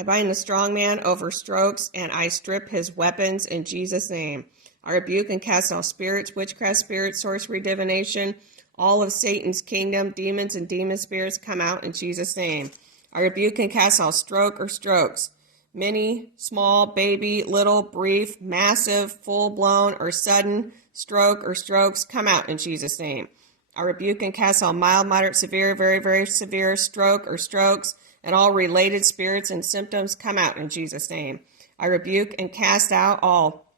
I bind the strong man over strokes, and I strip his weapons in Jesus' name. I rebuke and cast all spirits, witchcraft spirits, sorcery, divination, all of Satan's kingdom, demons and demon spirits come out in Jesus' name. I rebuke and cast all stroke or strokes, many, small, baby, little, brief, massive, full-blown, or sudden stroke or strokes come out in Jesus' name. I rebuke and cast all mild, moderate, severe, very, very severe stroke or strokes, and all related spirits and symptoms come out in Jesus' name. I rebuke and cast out all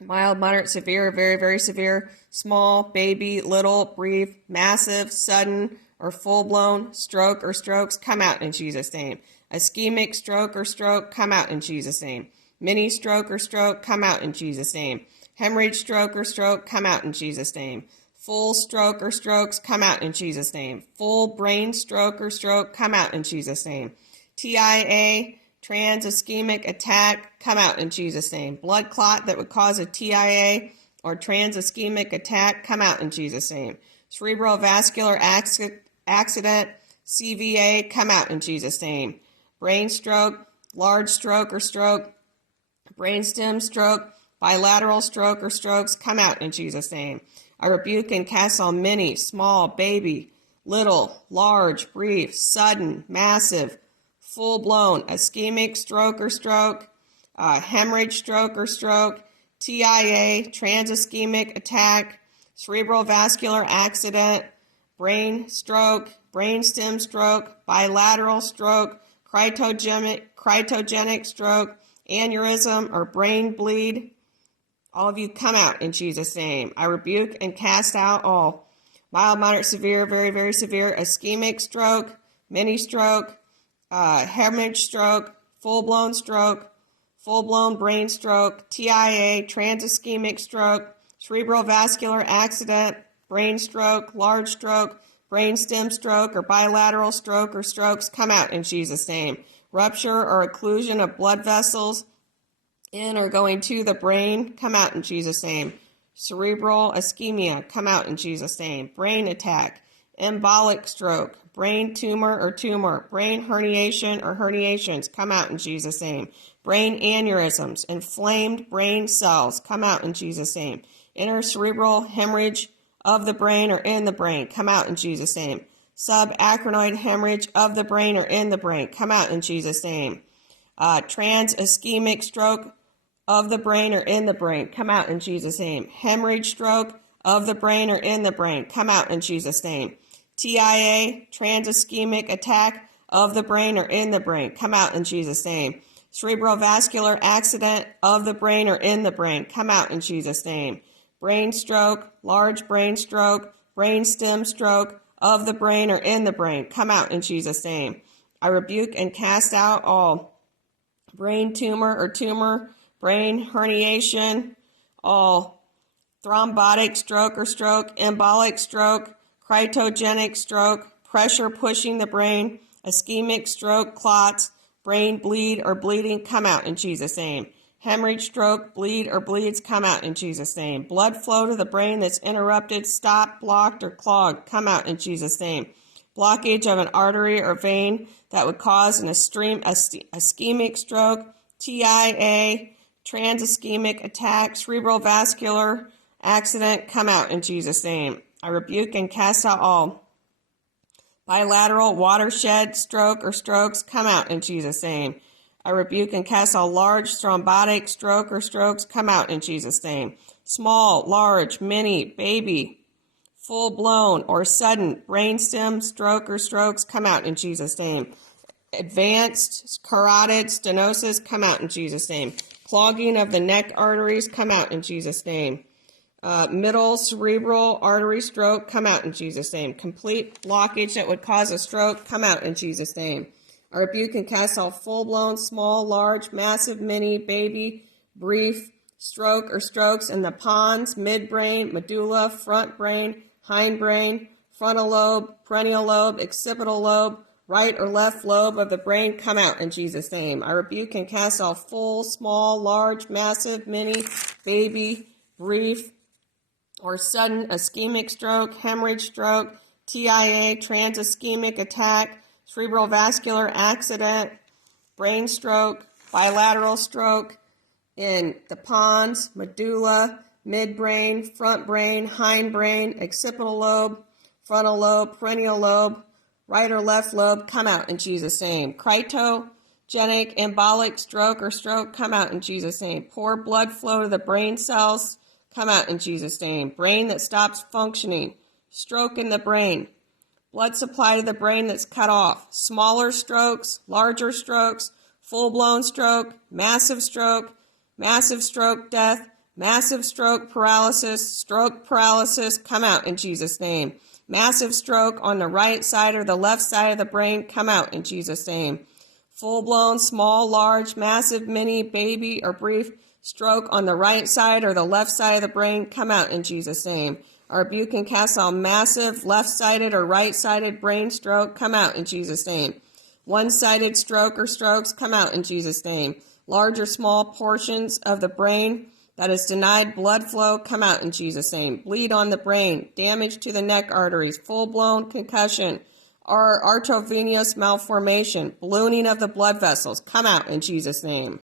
mild, moderate, severe, very, very severe, small, baby, little, brief, massive, sudden, or full-blown stroke or strokes come out in Jesus' name. Ischemic stroke or stroke come out in Jesus' name. Mini stroke or stroke come out in Jesus' name. Hemorrhage stroke or stroke come out in Jesus' name. Full stroke or strokes come out in Jesus' name. Full brain stroke or stroke come out in Jesus' name. TIA, trans ischemic attack, come out in Jesus' name. Blood clot that would cause a TIA or trans ischemic attack, come out in Jesus' name. Cerebral vascular accident, CVA, come out in Jesus' name. Brain stroke, large stroke or stroke, brainstem stroke, bilateral stroke or strokes, come out in Jesus' name. I rebuke and cast all many, small, baby, little, large, brief, sudden, massive, full-blown, ischemic stroke or stroke, hemorrhage stroke or stroke, TIA, trans-ischemic attack, cerebral vascular accident, brain stroke, brainstem stroke, bilateral stroke, cryptogenic stroke, aneurysm or brain bleed. All of you come out in Jesus' name. I rebuke and cast out all mild, moderate, severe, very, very severe ischemic stroke, mini stroke, hemorrhage stroke, full-blown brain stroke, TIA, trans-ischemic stroke, cerebral vascular accident, brain stroke, large stroke, brainstem stroke, or bilateral stroke or strokes come out in Jesus' name. Rupture or occlusion of blood vessels in or going to the brain, come out in Jesus' name. Cerebral ischemia, come out in Jesus' name. Brain attack, embolic stroke, brain tumor or tumor, brain herniation or herniations, come out in Jesus' name. Brain aneurysms, inflamed brain cells, come out in Jesus' name. Intracerebral hemorrhage of the brain or in the brain, come out in Jesus' name. Subarachnoid hemorrhage of the brain or in the brain, come out in Jesus' name. Trans-ischemic stroke of the brain or in the brain, come out in Jesus' name. Hemorrhage stroke of the brain or in the brain, come out in Jesus' name. TIA, trans-ischemic attack of the brain or in the brain, come out in Jesus' name. Cerebral vascular accident of the brain or in the brain, come out in Jesus' name. Brain stroke, large brain stroke, brainstem stroke of the brain or in the brain, come out in Jesus' name. I rebuke and cast out all brain tumor or tumor, brain herniation, all thrombotic stroke or stroke, embolic stroke, cryptogenic stroke, pressure pushing the brain, ischemic stroke, clots, brain bleed or bleeding, come out in Jesus' name. Hemorrhage, stroke, bleed, or bleeds, come out in Jesus' name. Blood flow to the brain that's interrupted, stopped, blocked, or clogged, come out in Jesus' name. Blockage of an artery or vein that would cause an ischemic stroke, TIA, trans-ischemic attack, cerebral vascular accident, come out in Jesus' name. I rebuke and cast out all bilateral watershed stroke or strokes, come out in Jesus' name. I rebuke and cast all large thrombotic stroke or strokes, come out in Jesus' name. Small, large, mini, baby, full-blown, or sudden brainstem stroke or strokes, come out in Jesus' name. Advanced carotid stenosis, come out in Jesus' name. Clogging of the neck arteries, come out in Jesus' name. Middle cerebral artery stroke, come out in Jesus' name. Complete blockage that would cause a stroke, come out in Jesus' name. I rebuke and cast all full-blown, small, large, massive, mini, baby, brief stroke or strokes in the pons, midbrain, medulla, front brain, hindbrain, frontal lobe, perennial lobe, occipital lobe, right or left lobe of the brain, come out in Jesus' name. I rebuke and cast all full, small, large, massive, mini, baby, brief, or sudden ischemic stroke, hemorrhage stroke, TIA, trans-ischemic attack, cerebral vascular accident, brain stroke, bilateral stroke in the pons, medulla, midbrain, front brain, hindbrain, occipital lobe, frontal lobe, perennial lobe, right or left lobe, come out in Jesus' name. Cryptogenic embolic stroke or stroke, come out in Jesus' name. Poor blood flow to the brain cells, come out in Jesus' name. Brain that stops functioning, stroke in the brain. Blood supply to the brain that's cut off. Smaller strokes, larger strokes, full-blown stroke, massive stroke death, massive stroke paralysis, come out in Jesus' name. Massive stroke on the right side or the left side of the brain, come out in Jesus' name. Full-blown, small, large, massive, mini, baby, or brief stroke on the right side or the left side of the brain, come out in Jesus' name. I rebuke and cast all massive left-sided or right-sided brain stroke, come out in Jesus' name. One-sided stroke or strokes, come out in Jesus' name. Large or small portions of the brain that is denied blood flow, come out in Jesus' name. Bleed on the brain, damage to the neck arteries, full-blown concussion, or arteriovenous malformation, ballooning of the blood vessels, come out in Jesus' name.